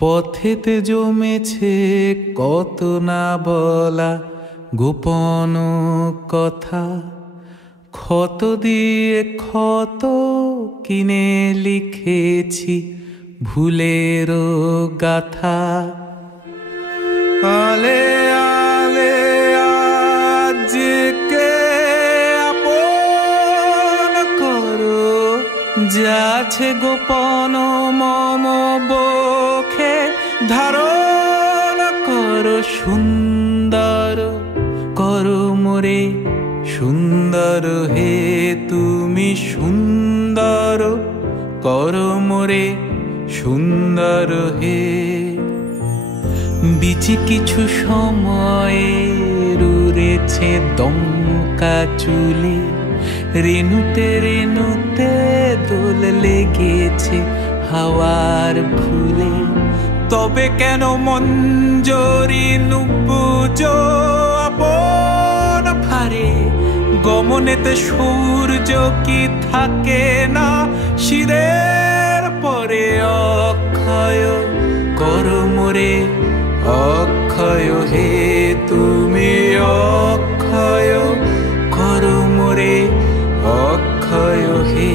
পথেতে জমেছে কত না বলা গোপন কথা, ক্ষত দিয়ে ক্ষত কিনে লিখেছি ভুলের গাথা। আলে আলে আজকে আপন করো, যাচ্ছে গোপন মম বখে ধারণ করো। সুন্দর করো মোরে সুন্দর হে তুমি, সুন্দর করো মোরে সুন্দর হে। বিচি কিছু সময়ে রুড়েছে দমকা চুলে, রেণুতে রেণুতে দোল লেগেছে হাওয়ার ফুলে। তবে কেন মঞ্জরি নুপুজ আপন ফারে, গমনেতে সূর্য কি থাকে না শিরের পরে। অক্ষয় করো মোরে অক্ষয় হে তুমি, অক্ষয় করো মোরে অক্ষয় হে।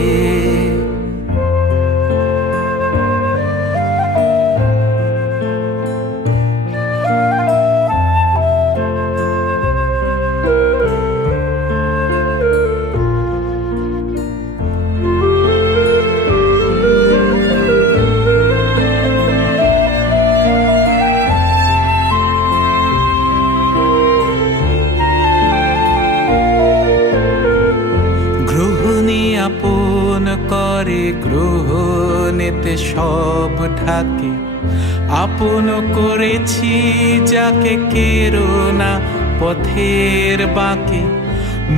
আপন করে গ্রহণেতে সব ঢাকে, আপন করেছি যাকে কেরো না পথের বাঁকে।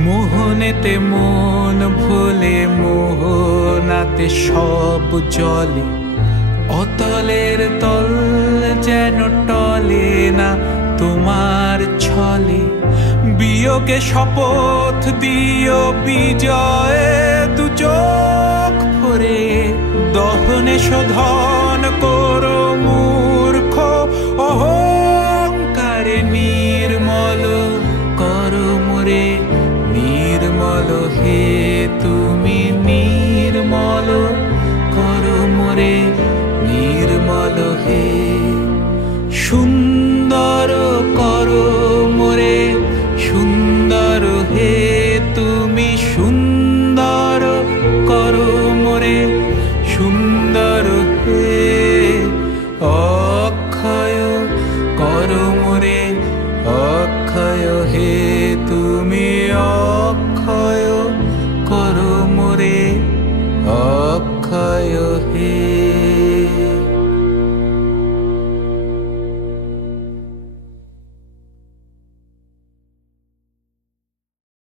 মোহনেতে মন ভোলে, মোহনাতে সব জলে। অতলের তল যেন টলে না তোমার ছলে। বিয়োগে শপথ দিও বিজয়ে দু চোখ ভরে, দহনে শোধন করো মূর্খ অহংকারে। নির্মল করো মোরে নির্মল হে তুমি, নির্মল করো মোরে নির্মল হে। সুন্দর করো মোরে সুন্দর হে তুমি, সুন্দর করো মোরে সুন্দর হে। অক্ষয় করো মোরে অক্ষয় হে।